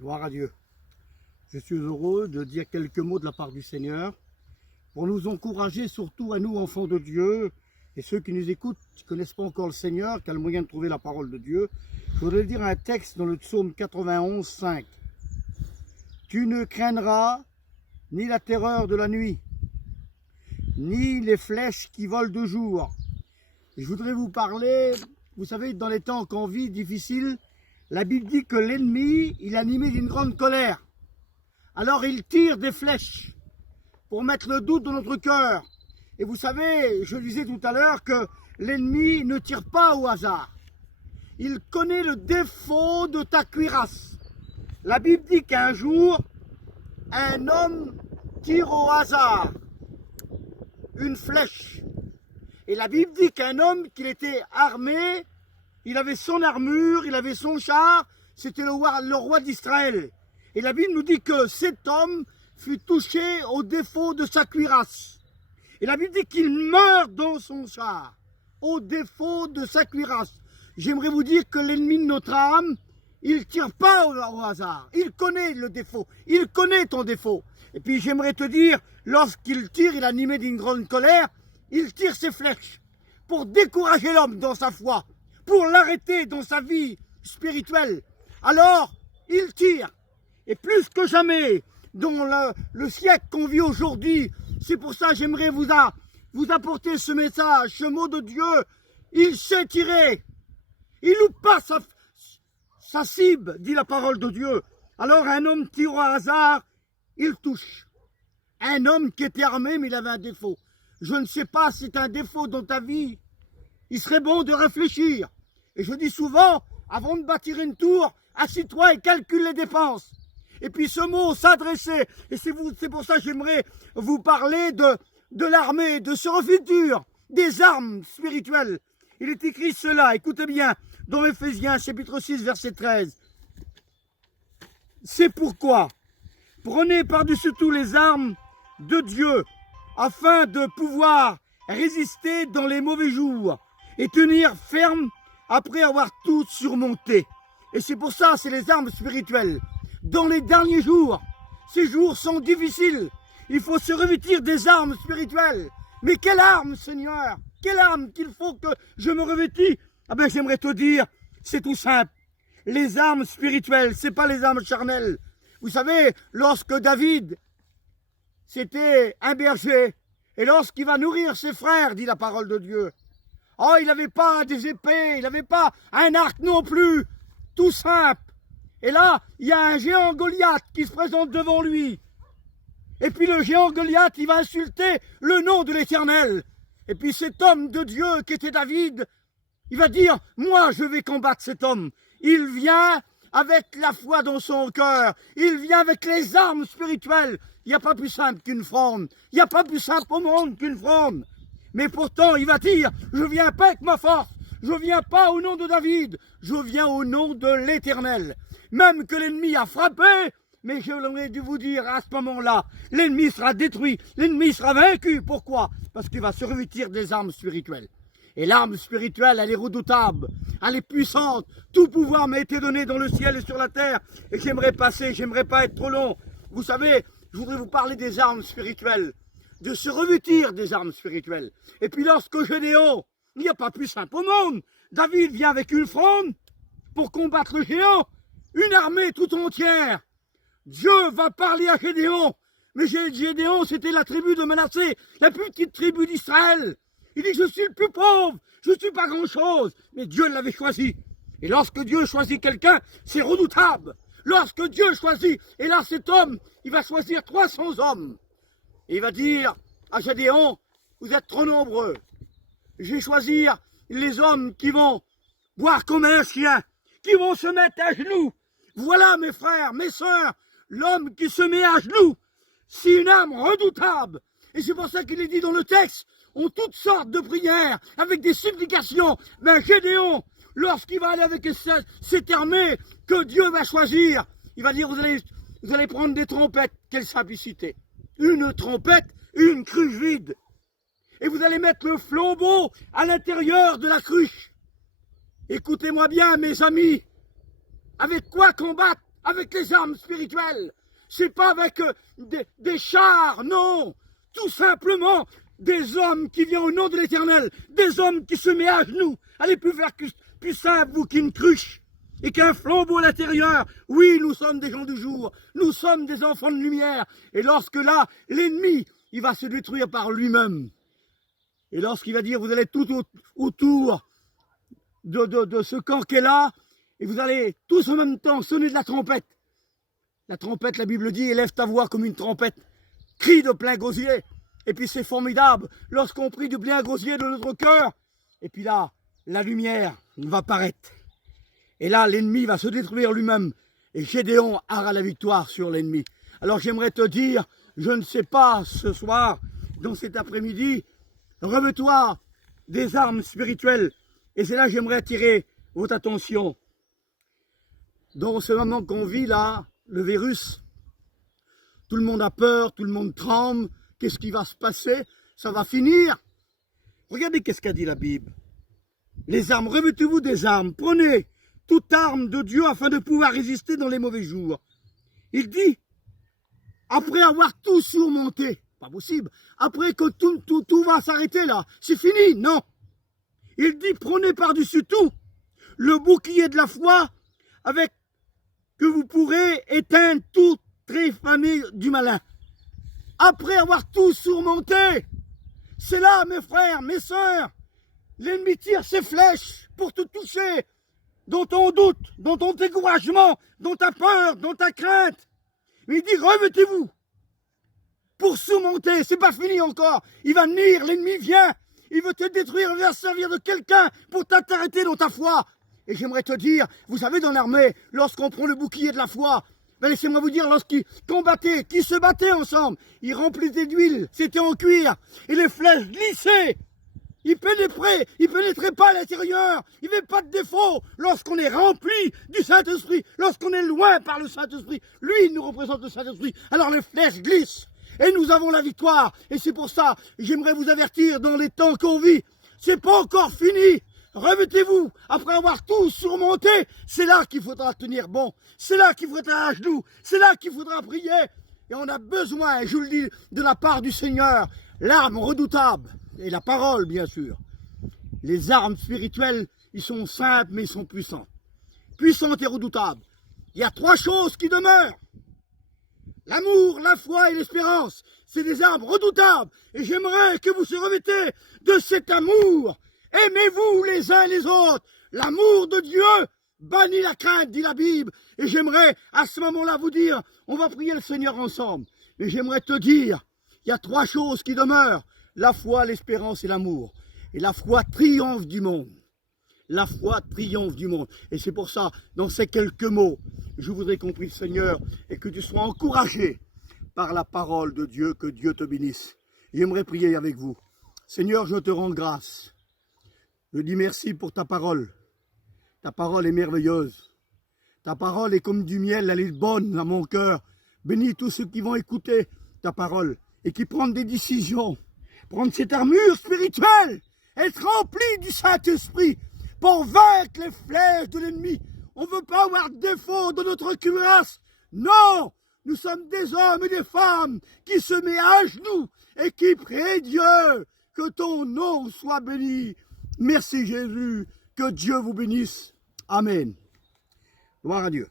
Gloire à Dieu. Je suis heureux de dire quelques mots de la part du Seigneur pour nous encourager, surtout à nous, enfants de Dieu, et ceux qui nous écoutent, qui ne connaissent pas encore le Seigneur, qui ont le moyen de trouver la parole de Dieu. Je voudrais dire un texte dans le psaume 91, 5. Tu ne craindras ni la terreur de la nuit, ni les flèches qui volent de jour. Et je voudrais vous parler, vous savez, dans les temps qu'on vit difficiles, la Bible dit que l'ennemi, il est animé d'une grande colère. Alors il tire des flèches pour mettre le doute dans notre cœur. Et vous savez, je disais tout à l'heure que l'ennemi ne tire pas au hasard. Il connaît le défaut de ta cuirasse. La Bible dit qu'un jour, un homme tire au hasard une flèche. Et la Bible dit qu'un homme, qu'il était armé, il avait son armure, il avait son char, c'était le roi d'Israël. Et la Bible nous dit que cet homme fut touché au défaut de sa cuirasse. Et la Bible dit qu'il meurt dans son char, au défaut de sa cuirasse. J'aimerais vous dire que l'ennemi de notre âme, il ne tire pas au hasard. Il connaît le défaut, il connaît ton défaut. Et puis j'aimerais te dire, lorsqu'il tire, il est animé d'une grande colère, il tire ses flèches pour décourager l'homme dans sa foi, pour l'arrêter dans sa vie spirituelle. Alors, il tire. Et plus que jamais, dans le siècle qu'on vit aujourd'hui, c'est pour ça que j'aimerais vous apporter ce message, ce mot de Dieu. Il sait tirer. Il loupe pas sa cible, dit la parole de Dieu. Alors un homme tire au hasard, il touche. Un homme qui était armé, mais il avait un défaut. Je ne sais pas si c'est un défaut dans ta vie. Il serait bon de réfléchir. Et je dis souvent, avant de bâtir une tour, assis-toi et calcule les dépenses. Et puis ce mot s'adresser, et c'est pour ça que j'aimerais vous parler de l'armée, de ce futur, des armes spirituelles. Il est écrit cela, écoutez bien, dans Éphésiens chapitre 6, verset 13. C'est pourquoi, prenez par-dessus tout les armes de Dieu, afin de pouvoir résister dans les mauvais jours et tenir ferme après avoir tout surmonté. Et c'est pour ça, c'est les armes spirituelles. Dans les derniers jours, ces jours sont difficiles. Il faut se revêtir des armes spirituelles. Mais quelle arme, Seigneur? Quelle arme qu'il faut que je me revêtis? Ah ben, j'aimerais te dire, c'est tout simple. Les armes spirituelles, c'est pas les armes charnelles. Vous savez, lorsque David, c'était un berger, et lorsqu'il va nourrir ses frères, dit la parole de Dieu, oh, il n'avait pas des épées, il n'avait pas un arc non plus, tout simple. Et là, il y a un géant Goliath qui se présente devant lui. Et puis le géant Goliath, il va insulter le nom de l'Éternel. Et puis cet homme de Dieu qui était David, il va dire, moi je vais combattre cet homme. Il vient avec la foi dans son cœur. Il vient avec les armes spirituelles. Il n'y a pas plus simple qu'une fronde. Il n'y a pas plus simple au monde qu'une fronde. Mais pourtant, il va dire, je viens pas avec ma force. Je viens pas au nom de David. Je viens au nom de l'Éternel. Même que l'ennemi a frappé, mais j'aimerais dû vous dire à ce moment-là, l'ennemi sera détruit, l'ennemi sera vaincu. Pourquoi? Parce qu'il va se revêtir des armes spirituelles. Et l'arme spirituelle, elle est redoutable, elle est puissante. Tout pouvoir m'a été donné dans le ciel et sur la terre. Et j'aimerais pas être trop long. Vous savez, je voudrais vous parler des armes spirituelles, de se revêtir des armes spirituelles. Et puis lorsque Gédéon, il n'y a pas plus simple au monde. David vient avec une fronde pour combattre le géant, une armée tout entière. Dieu va parler à Gédéon. Mais Gédéon, c'était la tribu de Manassé, la plus petite tribu d'Israël. Il dit, je suis le plus pauvre, je ne suis pas grand-chose. Mais Dieu l'avait choisi. Et lorsque Dieu choisit quelqu'un, c'est redoutable. Lorsque Dieu choisit, et là cet homme, il va choisir 300 hommes. Et il va dire à Gédéon, vous êtes trop nombreux. Je vais choisir les hommes qui vont boire comme un chien, qui vont se mettre à genoux. Voilà mes frères, mes sœurs, l'homme qui se met à genoux, c'est une âme redoutable. Et c'est pour ça qu'il est dit dans le texte, ont toutes sortes de prières, avec des supplications. Mais Gédéon, lorsqu'il va aller avec cette armée que Dieu va choisir, il va dire, vous allez prendre des trompettes. Quelle simplicité! Une trompette, une cruche vide. Et vous allez mettre le flambeau à l'intérieur de la cruche. Écoutez-moi bien, mes amis. Avec quoi combattre avec les armes spirituelles. C'est pas avec des chars, non. Tout simplement des hommes qui viennent au nom de l'Éternel, des hommes qui se mettent à genoux. Allez plus simple, vous, qu'une cruche et qu'un flambeau à l'intérieur. Oui, nous sommes des gens du jour, nous sommes des enfants de lumière. Et lorsque là, l'ennemi, il va se détruire par lui-même. Et lorsqu'il va dire, vous allez tout autour de ce camp qui est là, et vous allez tous en même temps sonner de la trompette. La trompette, la Bible dit, élève ta voix comme une trompette. Crie de plein gosier. Et puis c'est formidable, lorsqu'on prie du plein gosier de notre cœur. Et puis là, la lumière va paraître. Et là, l'ennemi va se détruire lui-même. Et Gédéon aura la victoire sur l'ennemi. Alors j'aimerais te dire, je ne sais pas, ce soir, dans cet après-midi, revêt-toi des armes spirituelles. Et c'est là que j'aimerais attirer votre attention. Dans ce moment qu'on vit là, le virus, tout le monde a peur, tout le monde tremble. Qu'est-ce qui va se passer? Ça va finir. Regardez qu'est-ce qu'a dit la Bible. Les armes, revêtez-vous des armes, prenez toute arme de Dieu afin de pouvoir résister dans les mauvais jours. Il dit, après avoir tout surmonté, pas possible, après que tout va s'arrêter là, c'est fini, non. Il dit, prenez par-dessus tout le bouclier de la foi avec que vous pourrez éteindre toute tréfanée du malin. Après avoir tout surmonté, c'est là, mes frères, mes sœurs, l'ennemi tire ses flèches pour te toucher, dans ton doute, dans ton découragement, dans ta peur, dans ta crainte. Mais il dit, revêtez-vous pour surmonter, c'est pas fini encore. Il va venir, l'ennemi vient, il veut te détruire, il va servir de quelqu'un pour t'arrêter dans ta foi. Et j'aimerais te dire, vous savez, dans l'armée, lorsqu'on prend le bouclier de la foi, ben laissez-moi vous dire, lorsqu'ils combattaient, qu'ils se battaient ensemble, ils remplissaient d'huile, c'était en cuir, et les flèches glissaient. Ils pénétraient pas à l'intérieur, il n'y avait pas de défaut. Lorsqu'on est rempli du Saint-Esprit, lorsqu'on est loin par le Saint-Esprit, lui, il nous représente le Saint-Esprit, alors les flèches glissent, et nous avons la victoire. Et c'est pour ça, j'aimerais vous avertir dans les temps qu'on vit, c'est pas encore fini. Revêtez-vous, après avoir tout surmonté, c'est là qu'il faudra tenir bon, c'est là qu'il faudra être à genoux, c'est là qu'il faudra prier. Et on a besoin, je vous le dis, de la part du Seigneur, l'arme redoutable, et la parole bien sûr. Les armes spirituelles, ils sont simples mais ils sont puissants. Puissantes et redoutables. Il y a 3 choses qui demeurent. L'amour, la foi et l'espérance, c'est des armes redoutables. Et j'aimerais que vous se revêtez de cet amour. Aimez-vous les uns les autres. L'amour de Dieu bannit la crainte, dit la Bible. Et j'aimerais à ce moment-là vous dire, on va prier le Seigneur ensemble. Mais j'aimerais te dire, il y a 3 choses qui demeurent. La foi, l'espérance et l'amour. Et la foi triomphe du monde. La foi triomphe du monde. Et c'est pour ça, dans ces quelques mots, je voudrais qu'on prie le Seigneur et que tu sois encouragé par la parole de Dieu, que Dieu te bénisse. J'aimerais prier avec vous. Seigneur, je te rends grâce. Je dis merci pour ta parole. Ta parole est merveilleuse. Ta parole est comme du miel, elle est bonne à mon cœur. Bénis tous ceux qui vont écouter ta parole et qui prennent des décisions. Prendre cette armure spirituelle, être rempli du Saint-Esprit pour vaincre les flèches de l'ennemi. On ne veut pas avoir de défaut de notre cuirasse. Non, nous sommes des hommes et des femmes qui se mettent à genoux et qui prient Dieu. Que ton nom soit béni. Merci Jésus, que Dieu vous bénisse. Amen. Gloire à Dieu.